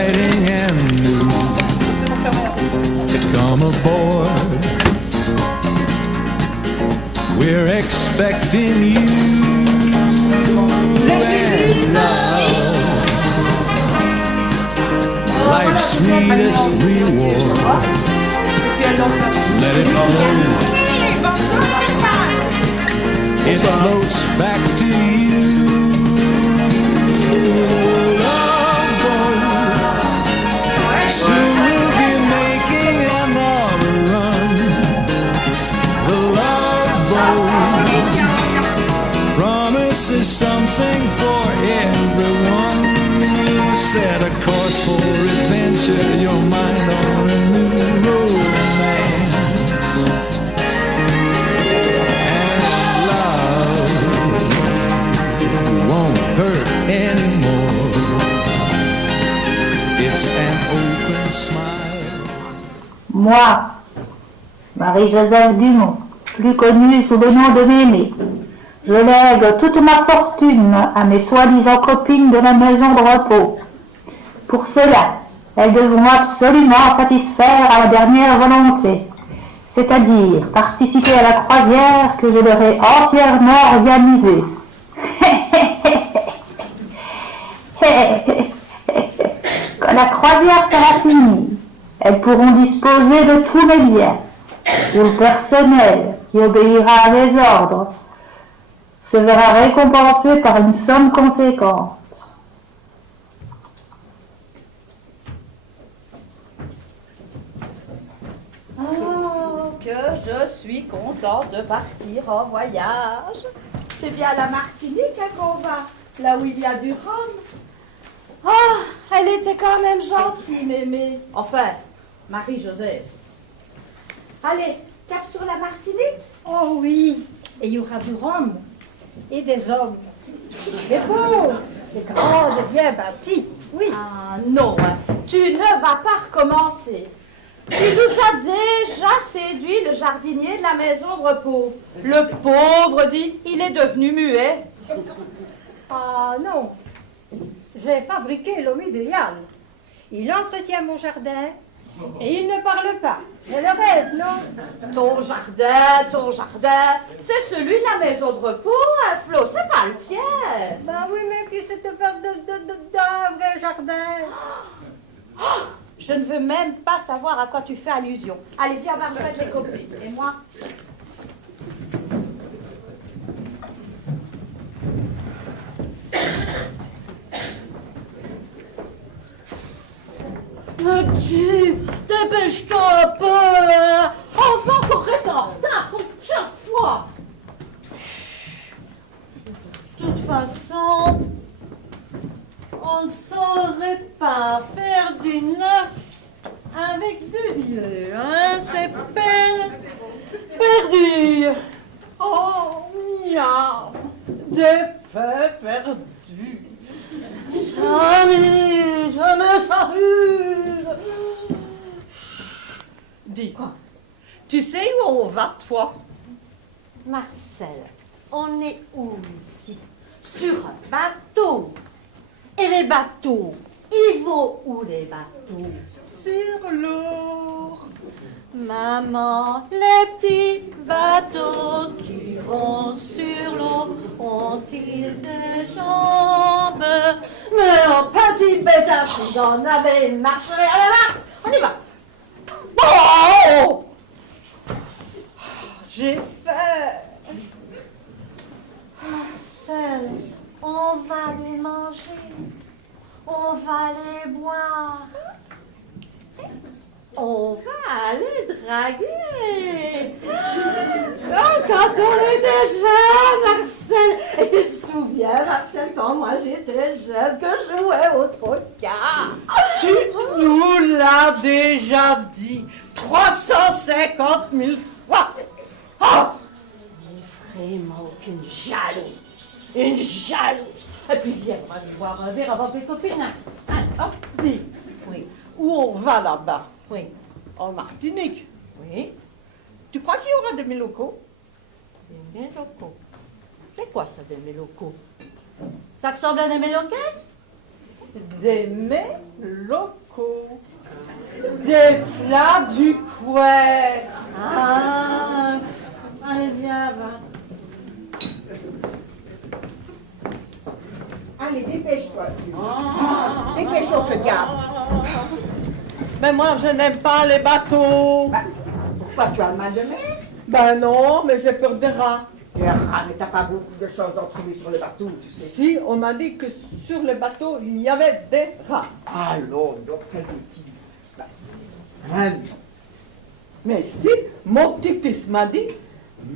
exciting and new. Come aboard, we're expecting you and love, life's sweetest reward. Let it flow, it floats back to you. Love boat, soon we'll be making another run. The love boat promises something for everyone. Set a course for adventure, your mind on a new romance. And love won't hurt anymore. It's an open smile. Moi, Marie-Joseph Dumont, plus connue sous le nom de Mémé, je lègue toute ma fortune à mes soi-disant copines de la maison de repos. Pour cela, elles devront absolument satisfaire à la dernière volonté, c'est-à-dire participer à la croisière que je leur ai entièrement organisée. Quand la croisière sera finie, elles pourront disposer de tous mes biens. Tout le personnel qui obéira à mes ordres se verra récompensé par une somme conséquente. Oh, que je suis contente de partir en voyage. C'est bien à la Martinique hein, qu'on va, là où il y a du rhum. Oh, elle était quand même gentille, Mémé. Enfin, Marie-Joseph. Allez, cap sur la Martinique. Oh oui, et il y aura du rhum et des hommes. Des beaux, des grands, des bien bâtis, oui. Ah non, hein, tu ne vas pas recommencer. Tu nous as déjà séduit le jardinier de la maison de repos. Le pauvre, dit, il est devenu muet. Ah non, j'ai fabriqué l'homme idéal. Il entretient mon jardin et il ne parle pas. C'est le rêve, non? Ton jardin, c'est celui de la maison de repos, hein, Flo, c'est pas le tien. Bah oui, mais qui se te parle d'un vrai jardin? Oh, je ne veux même pas savoir à quoi tu fais allusion. Allez, viens, on va rejoindre les copines. Et moi? Me dis, dépêche-toi un peu, hein. Enfin, encore être en retard, comme chaque fois. De toute façon, on ne saurait pas faire du neuf avec du vieux, hein. C'est perdu. Oh, miam, des faits perdus. S'amuse, je me s'amuse. Dis, quoi? Tu sais où on va, toi? Marcel, on est où ici? Sur un bateau. Et les bateaux, ils vont où les bateaux? Sur l'eau. Maman, les petits bateaux qui vont sur l'eau ont-ils des jambes? Mais un petit pétard, si j'en avais une marche à la main. On y va. Oh! J'ai faim. Marcel, on va les manger. On va les boire. On va les draguer. Oh, quand on était jeunes, Marcel. Et tu te souviens, Marcel, quand moi j'étais jeune, que je jouais au trocas? Tu nous l'as déjà dit 350 000 fois. Oh! Vraiment qu'une jalouse. Une jalouse. Et puis viens, on va aller boire un verre avant tes copines. Hein, hop, dis. Oui. Où on va là-bas? Oui. En Martinique. Oui. Tu crois qu'il y aura des mélocaux? Des mélocaux. C'est quoi ça, des mélocaux? Ça ressemble à des méloquettes? des mets locaux, des plats du coin. Ah, allez, viens, va. Allez, dépêche-toi. Dépêche-toi, que diable. Mais moi, je n'aime pas les bateaux. Bah, pourquoi tu as le mal de mer? Ben non, mais j'ai peur des rats. Des rats, mais t'as pas beaucoup de chances d'en trouver sur le bateau, tu sais. Si, on m'a dit que sur le bateau, il y avait des rats. Allons, donc, quelle bêtise. Bah, hein, Mais si, mon petit-fils m'a dit,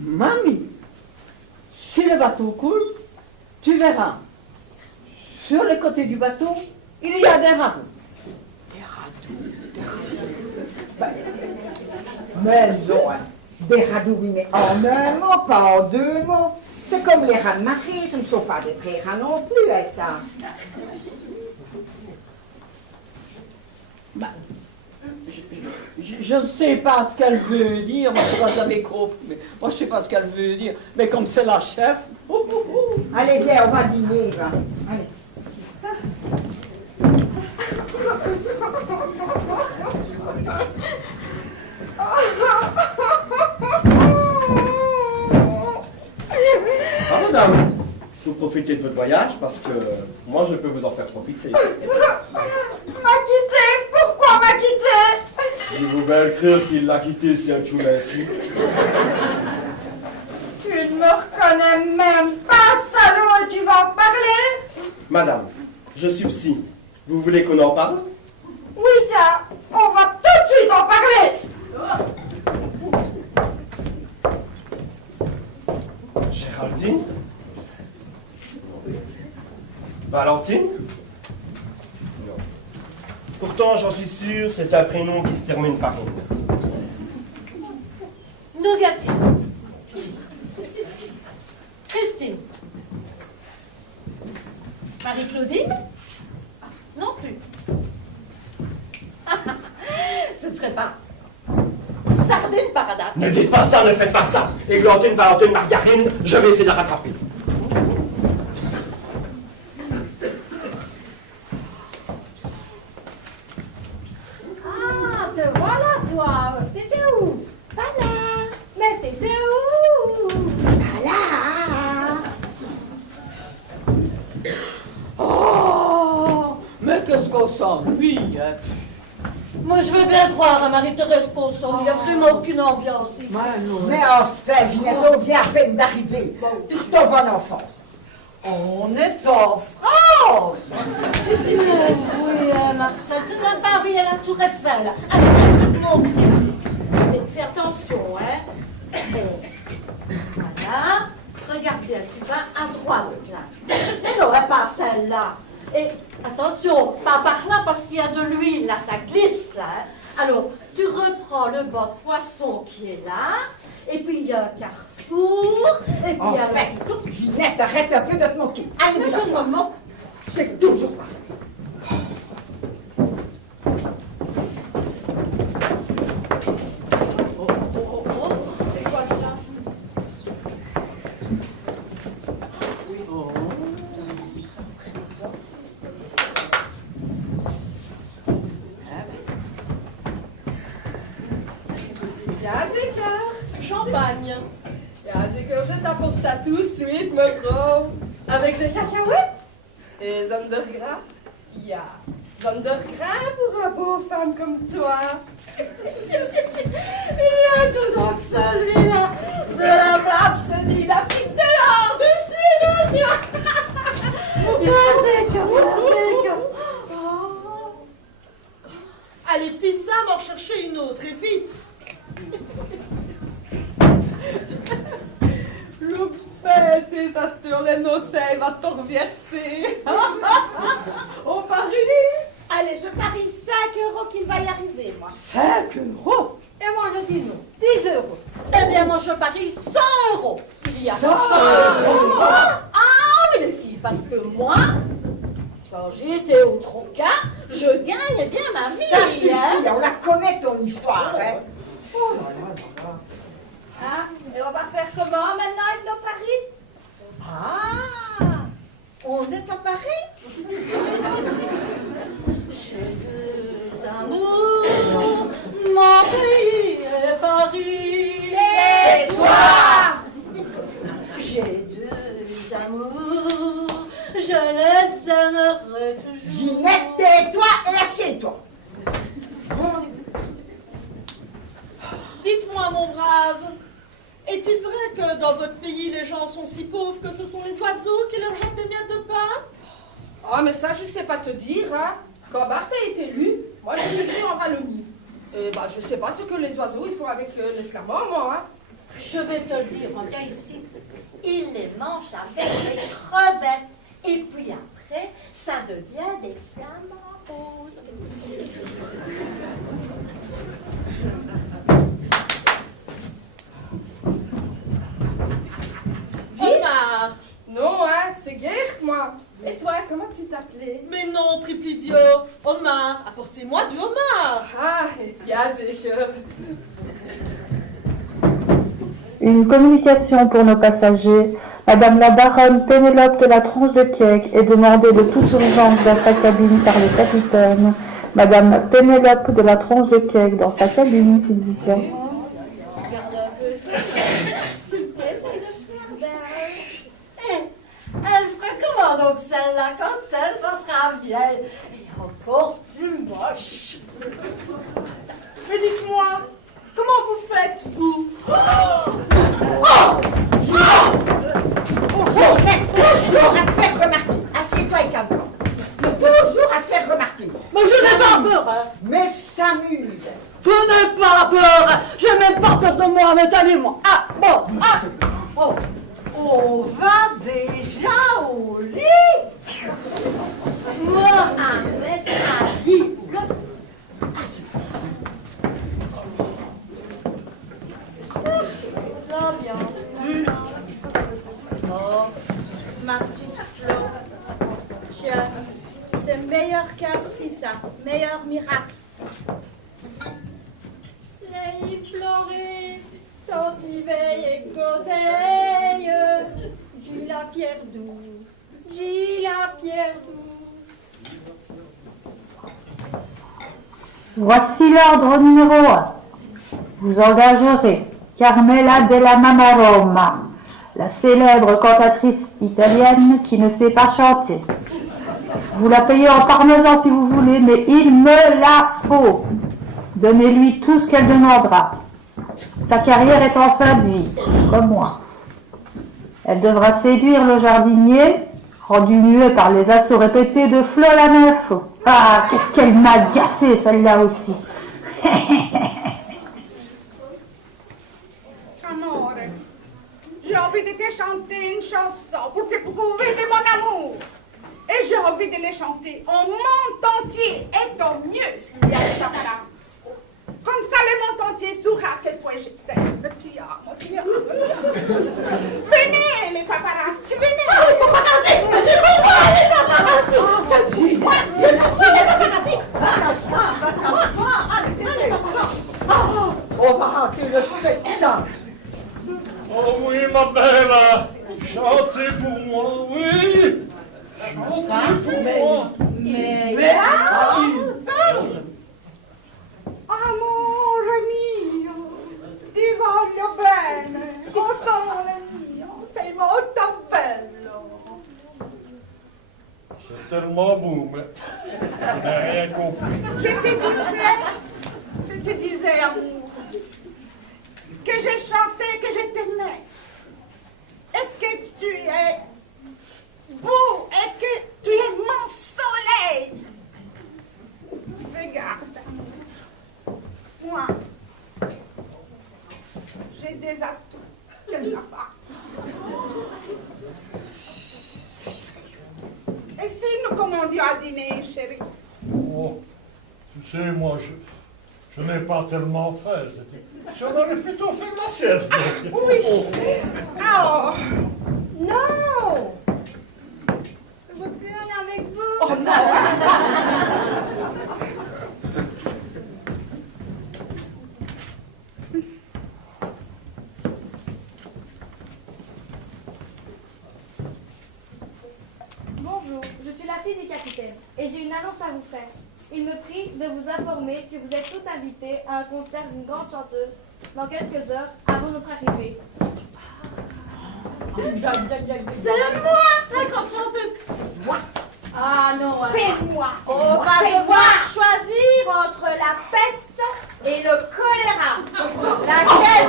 mamie, si le bateau coule, tu verras. Sur le côté du bateau, il y a des rats. mais non, hein. Des radeaux, oui, mais en un mot, pas en deux mots. C'est comme les rats de marée, ce ne sont pas des vrais rats non plus, hein, ça. Je ne sais pas ce qu'elle veut dire, moi je l'avais compris, mais moi je ne sais pas ce qu'elle veut dire, mais comme c'est la chef, Allez, viens, on va dîner, va. Allez. Ah, madame, je vous profitez de votre voyage parce que moi je peux vous en faire profiter. M'a quitté. Pourquoi m'a quitté? Je vous bien écrire qu'il l'a quitté si elle choulait ainsi. Tu ne me reconnais même pas, salaud, et tu vas en parler? Madame, je suis psy. Vous voulez qu'on en parle? Oui, tiens, on va tout de suite en parler. Géraldine? Valentine? Non. Pourtant, j'en suis sûr, c'est un prénom qui se termine par une. Nougatine. Christine. Marie-Claudine? Non plus. Ce ne serait pas Sardine par hasard. Ne dites pas ça, ne faites pas ça! Églantine, Valentine, Margarine, je vais essayer de la rattraper. Ah, te voilà, toi. T'étais où? Pas là. Mais t'étais où? Pas là. oh, mais qu'est-ce qu'on s'ennuie, hein. Moi, je veux bien croire à Marie-Thérèse Conson. Il n'y a vraiment aucune ambiance. Mais enfin, Ginette, on vient à peine d'arriver. Toute en bonne enfance. On est en France. Oui, Marcel, tu n'as pas vu à la Tour Eiffel. Allez, viens, je vais te montrer. Mais fais attention, hein. Voilà. Regarde bien, tu vas à droite, là. Mais non, pas celle-là. Et attention, pas par là parce qu'il y a de l'huile, là, ça glisse, là. Hein. Alors, tu reprends le bas de poisson qui est là, et puis il y a un carrefour, et puis il y a Enfin, Ginette, arrête un peu de te moquer. Allez, Mais mais je me moque. c'est toujours pareil. C'est quoi ça? Jazeker, champagne. Jazeker, je t'apporte ça tout de suite, me gros. Avec des cacahuètes et Zondergras. Ja, Zondergras pour une beau femme comme toi. Il y a tout donc celui-là de la Rhapsodie d'Afrique de l'Or du Sud aussi. Allez, fais ça, m'en chercher une autre, et vite. Le bête, et ça se tourne les nocelles, va te reverser. Au Paris. Allez, je parie 5 € qu'il va y arriver, moi. 5 €. Et moi, je dis non. 10 €. Eh bien, moi, je parie 100 €. Il y a 100 €. Ah oui, les filles, parce que moi, quand j'étais au troca, je gagne bien ma vie. Ça suffit, hein. on la connaît ton histoire, hein. Oh là là là là. Hein? Et on va faire comment maintenant avec nos paris? Ah, on est à Paris? mon brave. Est-il vrai que dans votre pays, les gens sont si pauvres que ce sont les oiseaux qui leur jettent des miettes de pain? Ah, mais ça, je sais pas te dire, hein. Quand Barthes a été élu, moi, j'ai migré en Wallonie. Et bah, je sais pas ce que les oiseaux, ils font avec les flamands, moi, hein. Je vais te le dire, reviens ici. Ils les mangent avec des crevettes. Et puis après, ça devient des flamants roses. Omar. Non, hein, c'est Gert, moi. Et toi, comment tu t'appelais? Mais non, triple idiot. Omar, apportez-moi du homard. Ah, ja, zeker. Une communication pour nos passagers. Madame la baronne Pénélope de la Tronche de Keck est demandée de toute urgence dans sa cabine par le capitaine. Madame Pénélope de la Tronche de Keck dans sa cabine, s'il vous plaît. Regarde un peu ça. Essaye de se faire belle. Elle fera comment donc celle-là quand elle sera vieille et encore plus moche? Mais dites-moi, comment vous faites, vous? Toujours à te faire remarquer. Assieds-toi et calme-toi. Toujours à te faire remarquer. Mais je n'ai pas peur, hein. Mais s'amuse. Je n'ai pas peur. Je n'ai même pas peur de moi, mais tenez-moi. Ah, bon, ah. Oh, on va déjà au lit. Moi, avec un livre. L'ambiance. Oh, ma petite Flo. C'est meilleur qu'Arcy, ça. Meilleur miracle. Les florées, tant veille et côteille. J'ai la pierre douce, j'ai la pierre douce. Voici l'ordre numéro 1. Vous engagerez Carmela della Mamaroma, la célèbre cantatrice italienne qui ne sait pas chanter. Vous la payez en parmesan si vous voulez, mais il me la faut. Donnez-lui tout ce qu'elle demandera. Sa carrière est en fin de vie, comme moi. Elle devra séduire le jardinier, rendu muet par les assauts répétés de Flo la Neuf. Ah, qu'est-ce qu'elle m'a agacée, celle-là aussi. Amore, j'ai envie de te chanter une chanson pour te prouver de mon amour. Et j'ai envie de les chanter en monde entier, et tant mieux s'il y a des paparazzi. Comme ça, le monde entier saura à quel point je t'aime. Ti amo, ti amo, ti amo. Venez, les paparazzi, venez. Les paparazzi, c'est pour moi, les paparazzi. C'est pour moi, c'est pour moi, les paparazzi. On va rater le spectacle. Oh oui, ma belle, chantez pour moi, oui. Chantez pour moi. Amore mio, ti voglio bene, oh sole mio, sei molto bello. C'est tellement beau, mais je n'ai rien compris. Je te disais, amour, que j'ai chanté, que je t'aimais, et que tu es beau, et que tu es mon soleil. Regarde, moi, j'ai des atouts qu'elle n'a pas. Et si nous commandions à dîner, chérie? Oh, tu sais, moi, je n'ai pas tellement fait. J'en aurais plutôt fait de la sieste. Oui. Oh. Non! Je veux plus aller avec vous. Oh non. Bonjour, je suis la fille du capitaine et j'ai une annonce à vous faire. Il me prie de vous informer que vous êtes toutes invitées à un concert d'une grande chanteuse dans quelques heures avant notre arrivée. C'est moi, la grande chanteuse. C'est moi. Ah non, hein. C'est moi. On va devoir choisir entre la peste et le choléra. Laquelle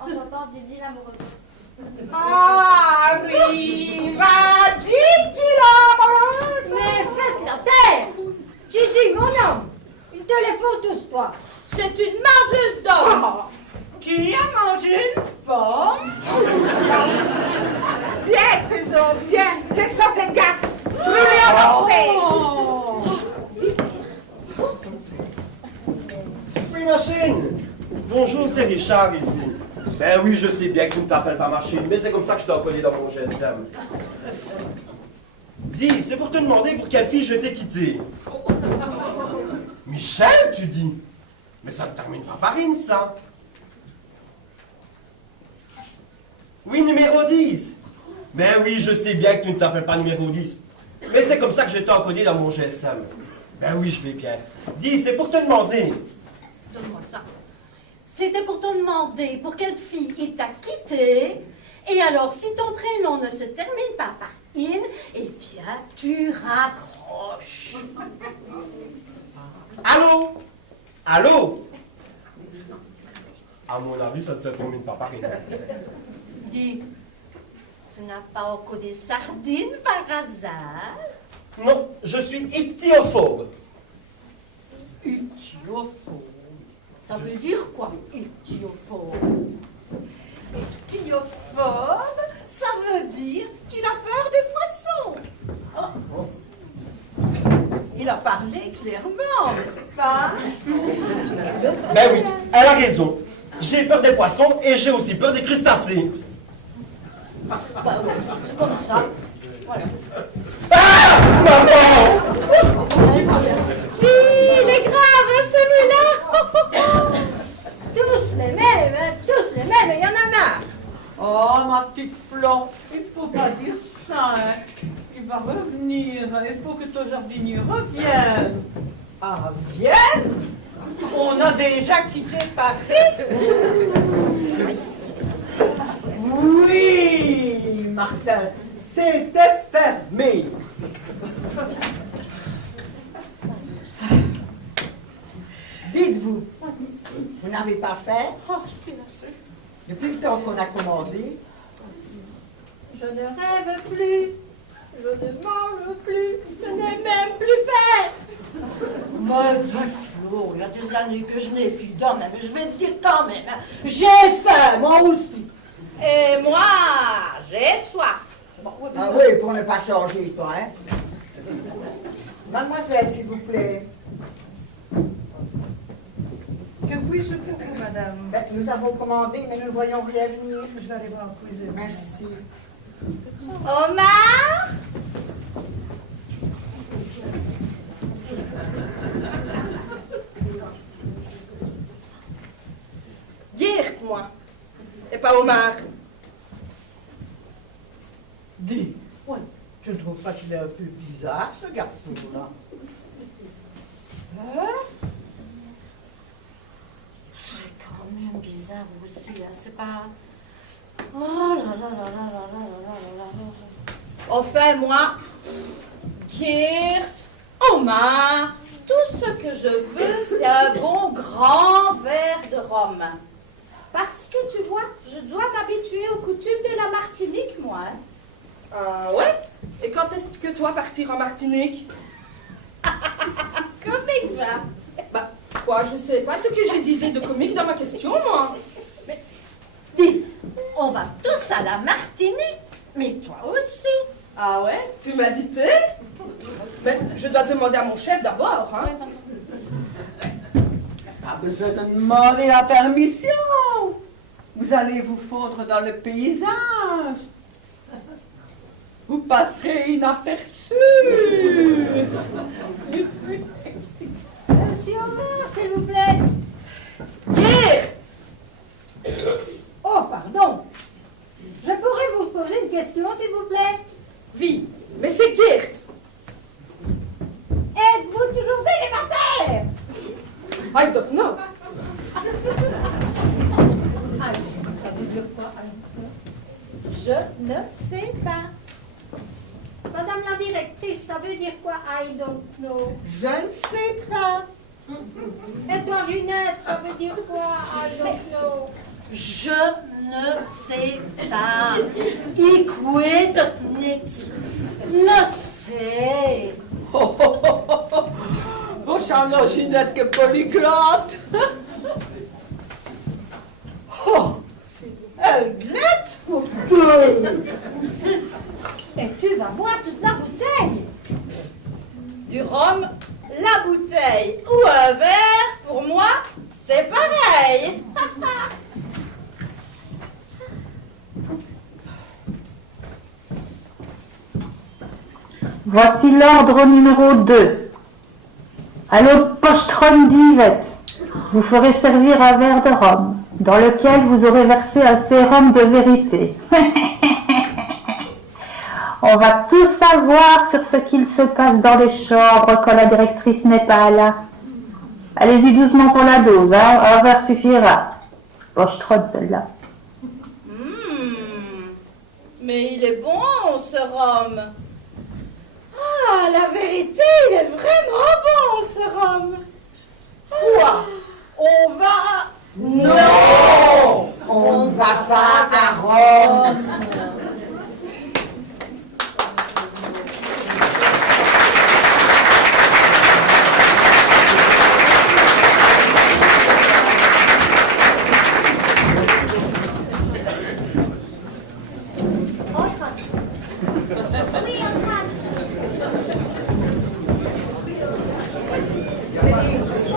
en chantant Gigi l'amoureuse. Arriva Gigi l'amoureuse. Mais faites la terre! Gigi, mon homme, il te les faut tous, toi. C'est une mangeuse d'hommes. Oh, qui a mangé une pomme? Viens, Trésor, viens. Descends cette garce. Brûlez en enfer. Oui, machine. Bonjour, c'est Richard ici. Ben oui, je sais bien que tu ne t'appelles pas machine, mais c'est comme ça que je t'ai encodé dans mon GSM. Dis, c'est pour te demander pour quelle fille je t'ai quitté. Michel, tu dis? Mais ça ne termine pas par in, ça. Oui, numéro 10. Ben oui, je sais bien que tu ne t'appelles pas numéro 10. Mais c'est comme ça que je t'ai encodé dans mon GSM. Ben oui, je vais bien. Dis, c'est pour te demander. Donne-moi ça. C'était pour te demander pour quelle fille il t'a quitté. Et alors, si ton prénom ne se termine pas par in, eh bien, tu raccroches. Allô? Allô? À mon avis, ça ne se termine pas par in. Dis, tu n'as pas encodé sardine par hasard? Non, je suis ictyophobe. Ictyophobe. Ça veut dire quoi, ictyophobe? Ictyophobe, ça veut dire qu'il a peur des poissons. Oh. Il a parlé clairement, n'est-ce pas? Ben oui, elle a raison. J'ai peur des poissons et j'ai aussi peur des crustacés. Bah, comme ça. Voilà. Ah, maman! Si, il est grave, celui-là. Tous les mêmes, hein, tous les mêmes, il y en a marre. Oh, ma petite Flo, il ne faut pas dire ça, hein. Il va revenir, il faut que ton jardinier revienne. Ah, vienne? On a déjà quitté Paris. Oui, Marcel, c'était fermé. Dites-vous, vous n'avez pas fait, Oh, je suis lassée. depuis le temps qu'on a commandé, Je ne rêve plus, je ne mange plus, je n'ai même plus faim. Mais dis Flo, il y a des années que je n'ai plus d'homme, mais je vais te dire quand même, hein, j'ai faim, moi aussi. Et moi, j'ai soif. ah oui, pour ne pas changer, toi, hein. Mademoiselle, s'il vous plaît. Que puis-je pour vous, madame? Ben, nous avons commandé, mais nous ne voyons rien venir. Je vais aller voir en cuisine. Merci. Omar? Geert, moi. Et pas Omar. Dis, ouais, tu ne trouves pas qu'il est un peu bizarre, ce garçon-là? Hein? C'est quand même bizarre aussi, hein, c'est pas... Oh là là là là là là là là là là. Enfin, moi, Geert, Omar, tout ce que je veux, c'est un bon grand verre de rhum. Parce que tu vois, je dois m'habituer aux coutumes de la Martinique, moi. Hein. Ah ouais? Et quand est-ce que toi partir en Martinique? Comique, va. Bah, quoi, je sais pas ce que j'ai disé de comique dans ma question, moi. Dis, on va tous à la Martinique, mais toi aussi. Ah ouais? Tu m'as invité? Mais je dois demander à mon chef d'abord, hein? Pas besoin de demander la permission. Vous allez vous fondre dans le paysage. Vous passerez inaperçu. Monsieur Omar, s'il vous plaît. Geert! Oh, pardon. Je pourrais vous poser une question, s'il vous plaît? Oui, mais c'est Geert! Êtes-vous toujours célibataire? I don't know. Ah, ça veut dire quoi? Je ne sais pas. Madame la directrice, ça veut dire quoi? I don't know. Je ne sais pas. Et toi, Ginette, ça veut dire quoi? I don't know. Je ne sais pas. Ich weet het niet. Ne sais. Waarschijnlijk Ginette polyglotte. Oh, elle glatte. Et tu vas boire toute la bouteille. Du rhum, la bouteille ou un verre, pour moi, c'est pareil. Voici l'ordre numéro 2. Allô, postron d'Yvette. Vous ferez servir un verre de rhum, dans lequel vous aurez versé un sérum de vérité. On va tout savoir sur ce qu'il se passe dans les chambres quand la directrice n'est pas là. Allez-y doucement sur la dose, hein. Un verre suffira. Postron, celle-là. Mais il est bon, ce rhum. Ah, la vérité, il est vraiment bon, ce rhum. Quoi? On va... Non, on ne va pas à Rome.